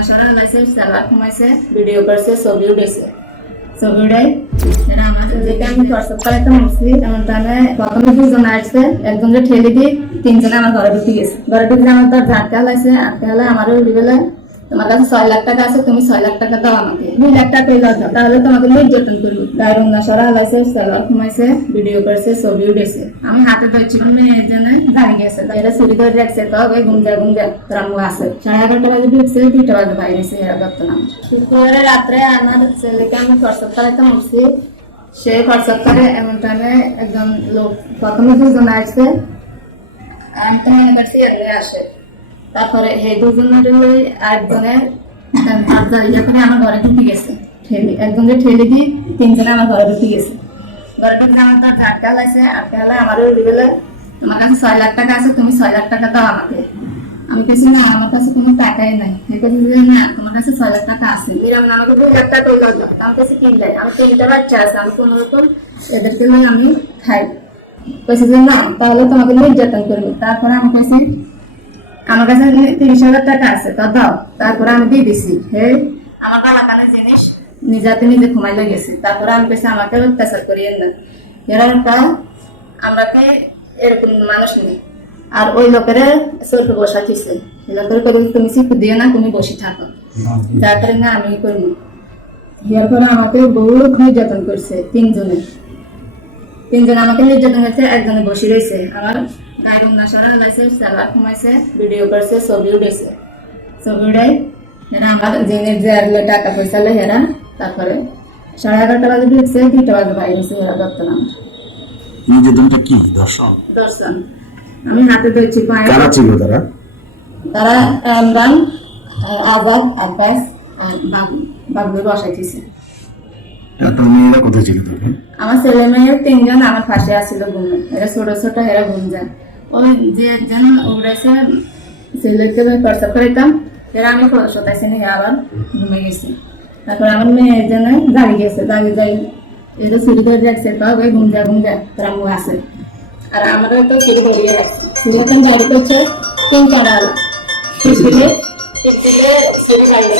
নশরা লাইছে সালোয়ার কমাইছে ভিডিও করছে ছবি উঠেছে ছবি উঠাই এরা আমার যেটা আমি হোয়াটসঅ্যাপ করে একটা মুসি এমন টাইমে প্রথমে দুজন আসছে একজনকে ঠেলে দিয়ে তিনজনে আমার ঘরে ঢুকে গেছে ঘরে ঢুকে আমার তার ঝাঁটকা লাইছে আটকা হলে আমারও উঠে তোমার কাছে 6 লাখ টাকা আছে তুমি 6 লাখ টাকা দাও আমাকে 2 লাখ টাকা পেয়ে যাও তাহলে তোমাকে নির্যাতন করবো দারুণ নশরা লাইছে সালোয়ার কমাইছে ভিডিও করছে ছবি উঠেছে আমি হাতে ধরছি মেয়ের জন্য গাড়ি গেছে এরা চুরি করে রাখছে তো ওই গুমজা রামু আছে 11:30 বাজে ঢুকছে 2টা বাজে বাইরেছে এরা করতো না শুক্রবারে রাত্রে আমার ছেলেকে আমি হোয়াটসঅ্যাপ করাইতে মুখছি সে হোয়াটসঅ্যাপ করে এমন টাইমে একজন লোক প্রথমে দুজন আসছে আমি তো মনে করছি এমনি আসে তারপরে এই দুজনের একজনের ইয়ে করে আমার ঘরে ঢুকে গেছে একজনকে ঠেলে দিয়ে তিনজনে আমার ঘরে ঢুকে গেছে ঘরে ঢুকে আমার তার ঝাঁটকা লাগছে আটকা হলে আমারও উড়ে তোমার কাছে 6 লাখ টাকা আছে তুমি 6 লাখ টাকা দাও আমাকে আমি কিছু না আমার কাছে কোনো টাকাই নাই না তোমার কাছে 6 লাখ টাকা আছে এরকম আমাকে 2 লাখ টাকা তোলা দাও আমার কাছে 3 লাখ আমি 3টা বাচ্চা আছে আমি কোনো রকম এদেরকে নিয়ে আমি খাই কইছে যে না তাহলে তোমাকে নির্যাতন করবো তারপরে আমি কইছি আমার কাছে 30,000 টাকা আছে তা দাও তারপরে আমি দিয়ে দিছি হে আমার কানে জিনিস নিজে ঘুমাইলে গেছি তারপরে আমি কইছি আমাকে অত্যাচার করিয়েন না এরা আমরাকে এরকম মানুষ নেই আর ওই লোকেরা চোরকে বসা দিচ্ছে লোকের করে তুমি শিখু দিও না তুমি বসে থাকো যার কারণে আমি করি ইয়ার পরে আমাকে বহুত নির্যাতন করছে তিনজনে আমাকে নির্যাতন করছে একজনে বসে রয়েছে আমার দারুণ নশরা লাইছে সালোয়ার কমাইছে ভিডিও করছে ছবি উঠেছে ছবি উঠাই এরা আমার জেনের যে টাকা পয়সা লে হেরা তারপরে 11:30 বাজে ঢুকছে 2টা বাজে বাইরেছে এরা করতো না নির্যাতনটা কি দর্শন আমি হাতে ধরছি পায়ে কারা ছিল তারা ইমরান আজাদ আব্বাস আর বাবু বসাইছে আপনার মেয়েরা কোথায় ছিল তখন আমার ছেলে মেয়ে 3জন আমার পাশে আসছিল ঘুমে এরা ছোট এরা ঘুম যায় ওই যে যেন উড়েছে ছেলেকে হোয়াটসঅ্যাপ করিতাম এরা আমি শোতাইছি না আবার ঘুমে গেছি তারপর আমার মেয়ের জন্য গাড়ি গেছে গাড়ি যাই এটা চুরি করে যাচ্ছে তো ওই ঘুম যা রামু আছে আর আমারও তো চুরি করিয়ে রাখছে চুরি গাড়ি করছে 3টা ডাল টিপদিলে চুরি বাইরে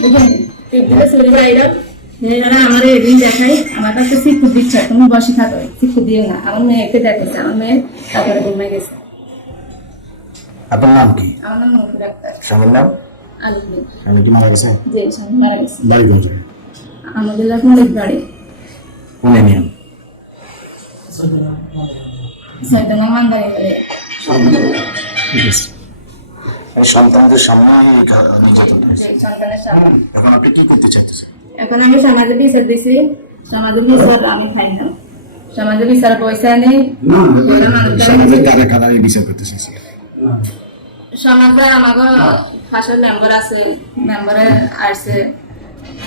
বুঝলেন টিপদিলে চুরি বাইরে এরা আমার এদিন দেখাই আমার কাছে শিক্ষু দিচ্ছে তুমি বসে থাকো শিক্ষু দিও না আমার মেয়েকে দেখেছে আমার মেয়ে তারপরে ঘুমিয়ে গেছে আপনার নাম কি আমার নাম মুফির আক্তার স্বামীর নাম আলুদ্দিন স্বামী কি মারা গেছে জি স্বামী মারা গেছে বাড়ি কোথায় আমাদের এখন বাড়ি কোনে নিয়ম সৈয়দনা মান্দারি বলে ঠিক আছে এই সন্তানদের সামনে নির্যাতন হয়েছে। সন্তানের সামনে এখন আপনি কি করতে চাইতেছেন এখন আমি সমাজে বিচার দিছি সমাজে বিচার আমি খাই না সমাজে বিচার পয়সা নেই সমাজের কারা কারা এই বিচার করতে চাইছে সমাজে আমাকে ফাঁসের মেম্বার আছে মেম্বারে আসছে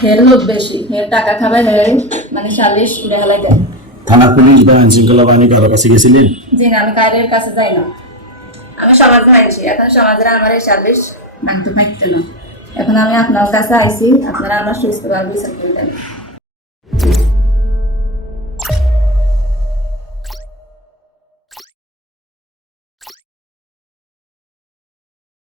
হের লোক বেশি হের টাকা খাবে হের মানে 40 করে হেলাই দেয় থানা পুলিশ বা আইন শৃঙ্খলা বাহিনী কারো কাছে গেছিলেন জি না আমি কারের কাছে যাই না আমি সমাজে আইছি এখন সমাজের আমার এই 40 ভাঙতে পারতে না এখন আমি আপনার কাছে আইছি আপনারা আমার সুস্থভাবে বিচার করে দেন